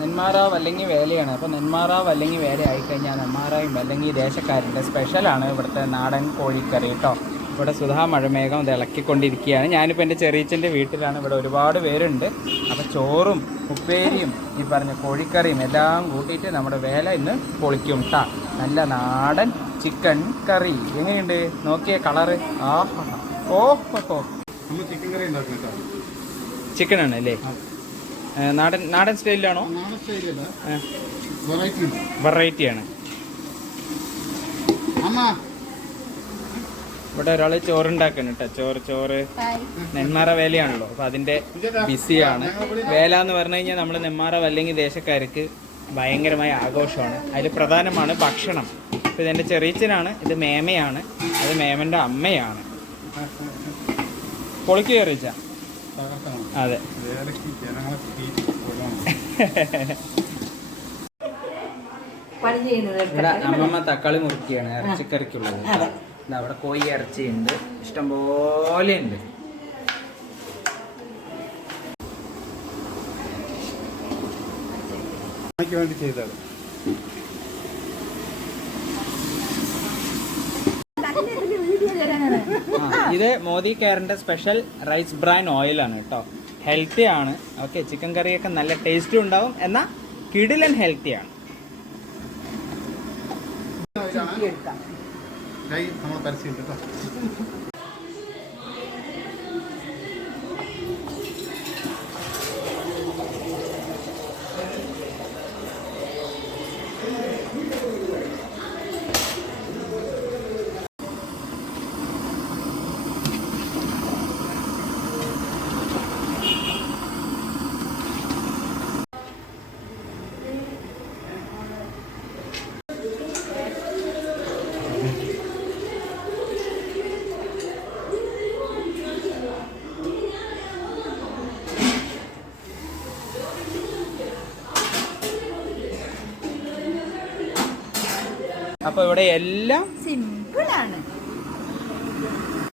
നെന്മാറാവ് അല്ലെങ്കിൽ വേലയാണ്. അപ്പോൾ നെന്മാറാവ് അല്ലെങ്കിൽ വേല ആയിക്കഴിഞ്ഞാൽ നെന്മാറായും അല്ലെങ്കിൽ ദേശക്കാരന്റെ സ്പെഷ്യലാണ് ഇവിടുത്തെ നാടൻ കോഴിക്കറി കേട്ടോ ഇവിടെ സുധാ മഴമേഘം ഇത് ഇളക്കിക്കൊണ്ടിരിക്കുകയാണ്. ഞാനിപ്പോൾ എന്റെ ചെറിയച്ഛന്റെ വീട്ടിലാണ്. ഇവിടെ ഒരുപാട് പേരുണ്ട്. അപ്പോൾ ചോറും ഉപ്പേരിയും ഈ പറഞ്ഞ കോഴിക്കറിയും എല്ലാം കൂട്ടിയിട്ട് നമ്മുടെ വേല ഇന്ന് പൊളിക്കും ട്ടാ. നല്ല നാടൻ ചിക്കൻ കറി. എങ്ങനെയുണ്ട്? നോക്കിയ കളറ്. ആഹ്. ഓ ഓ നമ്മൾ ചിക്കൻ കറി ചിക്കൻ ആണ് അല്ലേ? നാടൻ നാടൻ സ്റ്റൈലിലാണോ? വെറൈറ്റി ആണ്. ഇവിടെ ഒരാൾ ചോറുണ്ടാക്കണം കേട്ടോ. ചോറ് ചോറ്. നെന്മാറ വേലയാണല്ലോ. അപ്പൊ അതിന്റെ ബിസിയാണ്. വേല എന്ന് പറഞ്ഞു കഴിഞ്ഞാൽ നമ്മൾ നെന്മാറ അല്ലെങ്കിൽ ദേശക്കാർക്ക് ഭയങ്കരമായ ആഘോഷമാണ്. അതിൽ പ്രധാനമാണ് ഭക്ഷണം. ഇപ്പൊ ഇതെന്റെ ചെറിയച്ചനാണ് ഇത് മേമയാണ്. അത് മേമന്റെ അമ്മയാണ്. പൊളിക്കുക ചെറിയച്ച അതെ. ഇവിടെ അമ്മമ്മ തക്കാളി മുറുക്കിയാണ് ഇറച്ചിക്കറിക്കുള്ളത്. അവിടെ കോഴി ഇറച്ചിയുണ്ട് ഇഷ്ടംപോലെ ഉണ്ട്. വേണ്ടി ചെയ്തത് ഇത് മോദി കെയറിന്റെ സ്പെഷ്യൽ റൈസ് ബ്രാൻ ഓയിലാണ് കേട്ടോ ഹെൽത്തി ആണ് ഓക്കെ ചിക്കൻ കറിയൊക്കെ നല്ല ടേസ്റ്റും ഉണ്ടാവും എന്നാൽ കിടിലൻ ഹെൽത്തി ആണ് നമ്മൾ പരസ്യം കേട്ടോ അപ്പോൾ ഇവിടെ എല്ലാം സിമ്പിൾ ആണ്